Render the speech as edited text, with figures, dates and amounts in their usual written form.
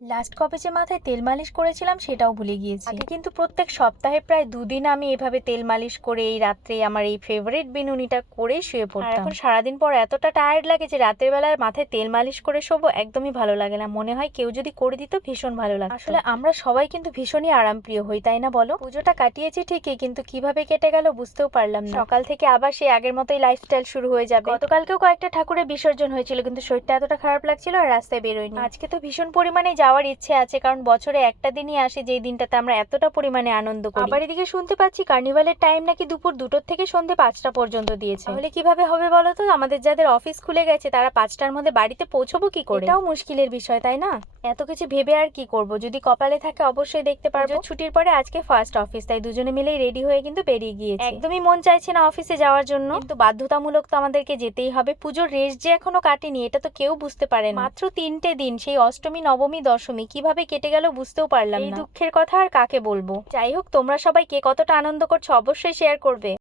Last কবে যে মাথায় তেল মালিশ করেছিলাম সেটাও ভুলে গিয়েছি। আগে কিন্তু প্রত্যেক সপ্তাহে প্রায় 2 দিন আমি এভাবে তেল মালিশ করে এই রাত্রে আমার এই ফেভারিট বিনুনিটা করে শুয়ে পড়তাম। এখন সারাদিন পর এতটা টায়ার্ড লাগে যে রাতের বেলায় মাথায় তেল মালিশ করে শোবো, একদমই ভালো লাগে না। মনে হয় কেউ যদি করে দিত ভীষণ ভালো লাগতো। আসলে আমরা সবাই কিন্তু ভীষণই আরামপ্রিয় হই, তাই না বলো? পুজোটা কাটিয়েছি ঠিকই, কিন্তু কিভাবে কেটে গেল বুঝতেও পারলাম না। সকাল থেকে আবার সেই আগের মতোই লাইফস্টাইল শুরু হয়ে যাবে। গতকালকেও কয়েকটা ঠাকুরের বিসর্জন হয়েছিল, কিন্তু শরীরটা এতটা খারাপ লাগছিল আর রাস্তায় বেরোয়নি। আজকে তো ভীষণ পরিমাণে যাওয়ার ইচ্ছে আছে, কারণ বছরে একটা দিনই আসে যেই দিনটাতে আমরা এতটা পরিমাণে আনন্দ করি। আবার এদিকে শুনতে পাচ্ছি কার্নিভালের টাইম নাকি দুপুর 2টোর থেকে সন্ধ্যে 5টা পর্যন্ত দিয়েছে। তাহলে কিভাবে হবে বলো তো? আমাদের যাদের অফিস খুলে গেছে তারা 5টার মধ্যে বাড়িতে পৌঁছবো কি করে? এটাও মুশকিলের বিষয়, তাই না? এত কিছু ভেবে আর কি করব, যদি কপালে থাকে অবশ্যই দেখতে পারবো। ছুটির পরে আজকে ফার্স্ট অফিস, তাই দুজনে মিলেই রেডি হয়ে কিন্তু বেরিয়ে গিয়েছে। একদমই মন চাইছে না অফিসে যাওয়ার জন্য, কিন্তু বাধ্যতামূলক তো আমাদেরকে যেতেই হবে। পুজোর রেশ যে এখনো কাটেনি এটা তো কেউ বুঝতে পারে না। মাত্র 3টে দিন, সেই অষ্টমী নবমী দশমী কিভাবে কেটে গেল বুঝতেও পারলাম না। এই দুঃখের কথা আর কাকে বলবো। যাই হোক, তোমরা সবাই কে কতটা আনন্দ করছো অবশ্যই শেয়ার করবে।